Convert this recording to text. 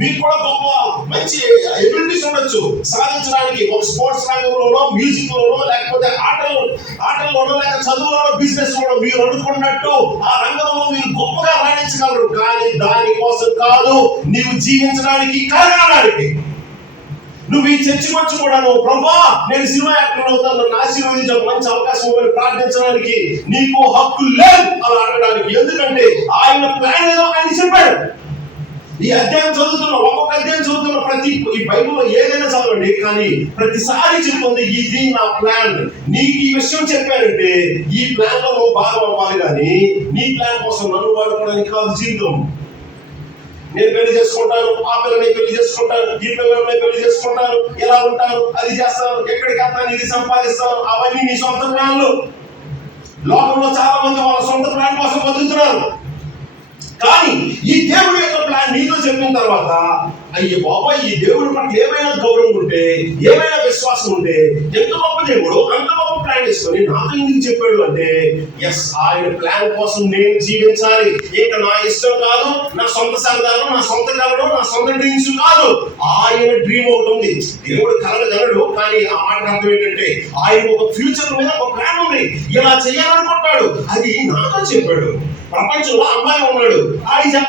మీకు కూడా గొప్ప మంచి ఎబిలిటీస్ ఉండొచ్చు. సాధించడానికి ఒక స్పోర్ట్స్ రంగంలోనో మ్యూజిక్ లోనో లేకపోతే ఆటలు ఆటల్లోనో లేక చదువులోనో బిజినెస్ లోనో మీరు అనుకున్నట్టు ఆ రంగంలో మీరు గొప్పగా రాణించగలరు. కానీ దానికోసం కాదు నీవు జీవించడానికి కలగడానికి నువ్వు ఈ చర్చి వచ్చి కూడా నువ్వు ప్రభా నేను సినిమా యాక్టర్ అవుతాను. నన్ను ఆశీర్వదించే మంచి అవకాశం ఇవ్వని ప్రార్థించడానికి నీకు హక్కు లేదు అలా అడగడానికి. ఎందుకంటే ఆయన ప్లాన్ ఏదో ఆయన చెప్పాడు. ఈ అధ్యాయం చదువుతున్న ఒక్కొక్క అధ్యాయం చదువుతున్న ప్రతి ఈ బైబిల్లో ఏదైనా చదవండి కానీ ప్రతిసారి చెప్తుంది ఇది నా ప్లాన్ నీకు ఈ విషయం చెప్పారంటే ఈ ప్లాన్లో భాగం అవ్వాలి కానీ నీ ప్లాన్ కోసం నన్ను వాడుకోవడానికి కాదు జీవితం. నేను పెళ్ళి చేసుకుంటాను ఆ పిల్లని పెళ్ళి చేసుకుంటాను ఈ పిల్లల్ని పెళ్ళి చేసుకుంటాను ఎలా ఉంటాను అది చేస్తాను ఎక్కడికి వెళ్తాను ఇది సంపాదిస్తాను అవన్నీ నీ సొంత ప్లాన్లు లోకంలో చాలా మంది వాళ్ళ సొంత ప్లాన్ కోసం బతుకుతున్నారు. కానీ ఈ దేవుడు యొక్క నీతో చెప్పిన తర్వాత అయ్యే బాబాయ్ ఈ దేవుడు మనకి ఏమైనా గౌరవం ఉంటే ఏమైనా విశ్వాసం ఉంటే ఎంత గొప్ప దేవుడు అంత గొప్ప ప్లాన్ చేసుకొని నాతో ఎందుకు చెప్పాడు అంటే ఎస్ ఆయన ప్లాన్ కోసం నేను జీవించాలి. ఇక నా ఇష్టం కాదు? నా సొంత సరదాలు నా సొంత కలడు నా సొంత డ్రీమ్స్ కాదు. ఆయన డ్రీమ్ ఒకటి ఉంది. దేవుడు కలలు కలడు కానీ ఆ మాట అర్థం ఏంటంటే ఆయన ఒక ఫ్యూచర్ మీద ఒక ప్లాన్ ఉంది. ఇలా చేయాలనుకుంటాడు అది నాతో చెప్పాడు. ప్రపంచంలో అమ్మాయి ఉన్నాడు. ఆయన